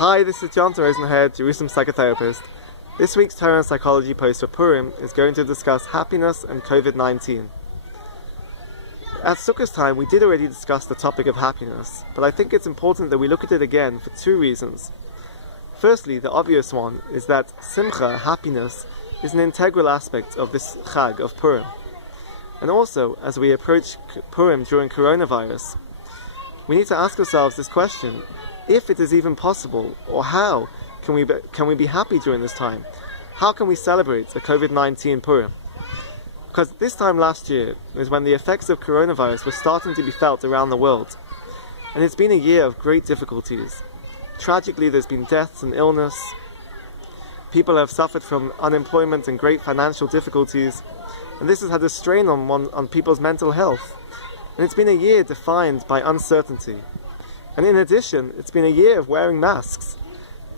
Hi, this is Jonathan Rosenhead, Jerusalem psychotherapist. This week's Torah and Psychology post for Purim is going to discuss happiness and Covid-19. At Sukkot time, we did already discuss the topic of happiness, but I think it's important that we look at it again for two reasons. Firstly, the obvious one is that simcha, happiness, is an integral aspect of this Chag of Purim. And also, as we approach Purim during coronavirus, we need to ask ourselves this question: if it is even possible, or how can we be happy during this time? How can we celebrate a Covid-19 Purim? Because this time last year is when the effects of coronavirus were starting to be felt around the world. And it's been a year of great difficulties. Tragically, there's been deaths and illness. People have suffered from unemployment and great financial difficulties. And this has had a strain on people's mental health. And it's been a year defined by uncertainty. And in addition, it's been a year of wearing masks.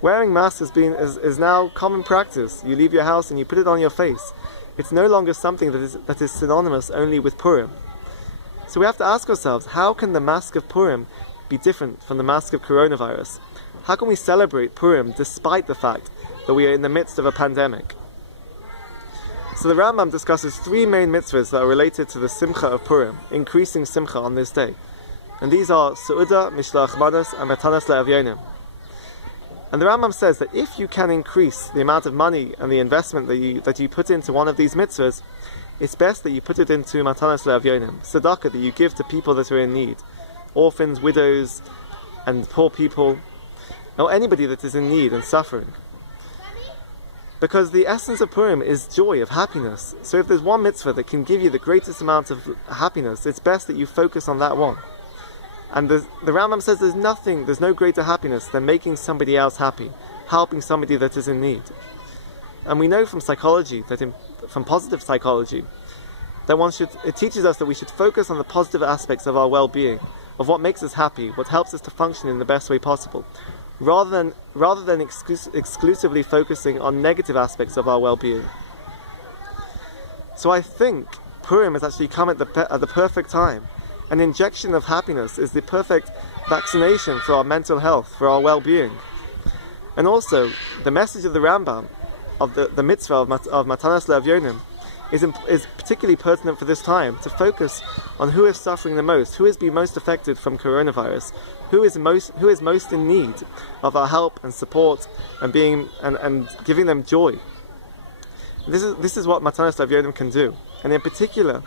Wearing masks is now common practice. You leave your house and you put it on your face. It's no longer something that is synonymous only with Purim. So we have to ask ourselves, how can the mask of Purim be different from the mask of coronavirus? How can we celebrate Purim despite the fact that we are in the midst of a pandemic? So the Rambam discusses three main mitzvahs that are related to the simcha of Purim, increasing simcha on this day. And these are Su'uda, Mishlach Manos, and Matanas Le'avyonim. And the Rambam says that if you can increase the amount of money and the investment that you put into one of these mitzvahs, it's best that you put it into Matanas Le'avyonim, tzedakah that you give to people that are in need, orphans, widows, and poor people, or anybody that is in need and suffering. Because the essence of Purim is joy, of happiness. So if there's one mitzvah that can give you the greatest amount of happiness, it's best that you focus on that one. And the Rambam says there's no greater happiness than making somebody else happy, helping somebody that is in need. And we know from psychology, from positive psychology, that it teaches us that we should focus on the positive aspects of our well-being, of what makes us happy, what helps us to function in the best way possible, rather than exclusively focusing on negative aspects of our well-being. So I think Purim has actually come at the perfect time. An injection of happiness is the perfect vaccination for our mental health, for our well-being. And also, the message of the Rambam, of the mitzvah of Matanas Le'avyonim, is particularly pertinent for this time, to focus on who is suffering the most, who is being most affected from coronavirus, who is most in need of our help and support and giving them joy. This is what Matanas Le'avyonim can do. And in particular,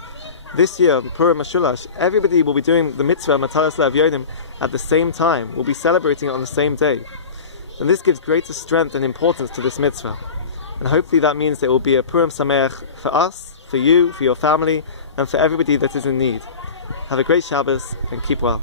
this year, Purim Mashulash, everybody will be doing the mitzvah Matanas Le'avyonim at the same time. We'll be celebrating it on the same day. And this gives greater strength and importance to this mitzvah. And hopefully that means that it will be a Purim Sameach for us, for you, for your family, and for everybody that is in need. Have a great Shabbos and keep well.